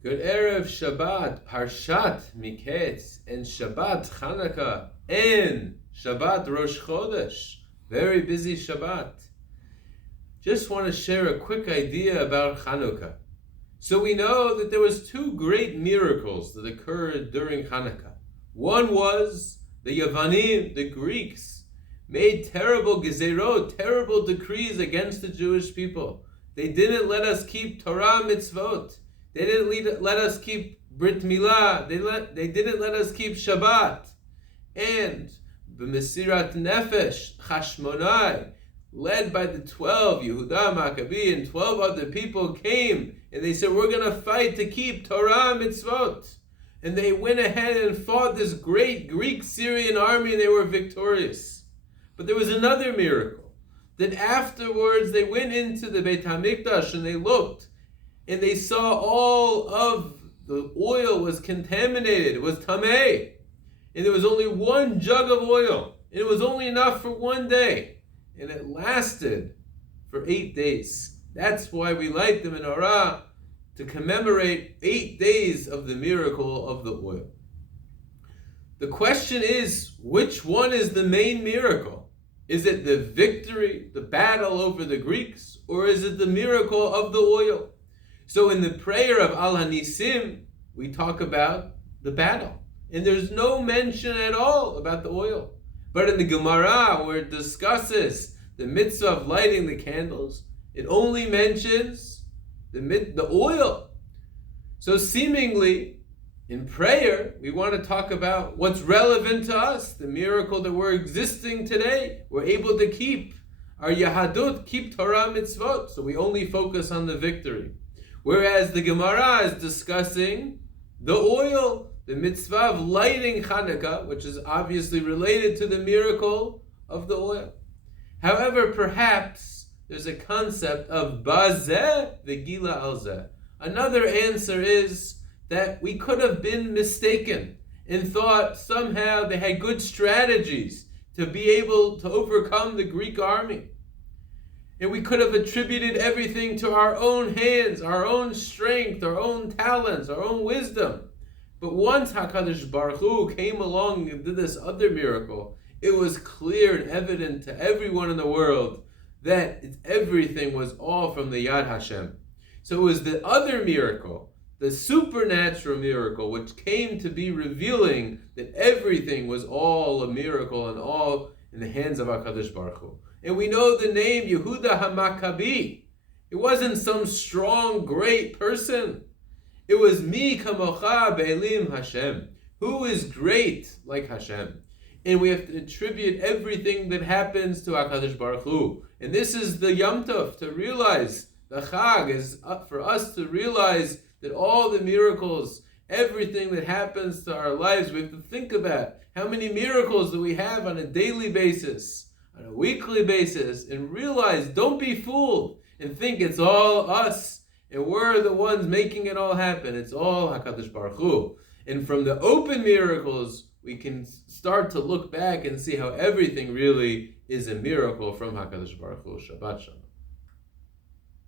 Good Erev Shabbat, Parshat Miketz, and Shabbat Chanukah, and Shabbat Rosh Chodesh. Very busy Shabbat. Just want to share a quick idea about Chanukah. So we know that there was two great miracles that occurred during Chanukah. One was the Yavanim, the Greeks, made terrible gezerot, terrible decrees against the Jewish people. They didn't let us keep Torah mitzvot. They didn't let us keep Brit Milah. They didn't let us keep Shabbat. And the Mesirat Nefesh, Chashmonai, led by the 12, Yehuda, Maccabi, and 12 other people came, and they said, we're going to fight to keep Torah mitzvot. And they went ahead and fought this great Greek-Syrian army, and they were victorious. But there was another miracle, that afterwards they went into the Beit HaMikdash, and they looked, and they saw all of the oil was contaminated. It was tameh. And there was only one jug of oil. And it was only enough for one day. And it lasted for 8 days. That's why we light the menorah, to commemorate 8 days of the miracle of the oil. The question is, which one is the main miracle? Is it the victory, the battle over the Greeks, or is it the miracle of the oil? So in the prayer of Al Hanisim, we talk about the battle. And there's no mention at all about the oil. But in the Gemara, where it discusses the mitzvah of lighting the candles, it only mentions the oil. So seemingly, in prayer, we want to talk about what's relevant to us, the miracle that we're existing today. We're able to keep our Yahadut, keep Torah mitzvot. So we only focus on the victory. Whereas the Gemara is discussing the oil, the mitzvah of lighting Chanukah, which is obviously related to the miracle of the oil. However, perhaps there's a concept of bazeh v'gila alzeh. Another answer is that we could have been mistaken and thought somehow they had good strategies to be able to overcome the Greek army. And we could have attributed everything to our own hands, our own strength, our own talents, our own wisdom. But once HaKadosh Baruch Hu came along and did this other miracle, it was clear and evident to everyone in the world that everything was all from the Yad Hashem. So it was the other miracle, the supernatural miracle, which came to be revealing that everything was all a miracle and all in the hands of HaKadosh Baruch Hu. And we know the name Yehuda HaMaccabi. It wasn't some strong, great person. It was Mi Kamocha Be'elim Hashem. Who is great like Hashem? And we have to attribute everything that happens to HaKadosh Baruch Hu. And this is the Yom Tov, to realize, the Chag is up for us to realize that all the miracles, everything that happens to our lives, we have to think about how many miracles do we have on a daily basis, on a weekly basis, and realize, don't be fooled and think it's all us and we're the ones making it all happen. It's all HaKadosh Baruch Hu. And from the open miracles, we can start to look back and see how everything really is a miracle from HaKadosh Baruch Hu. Shabbat Shalom.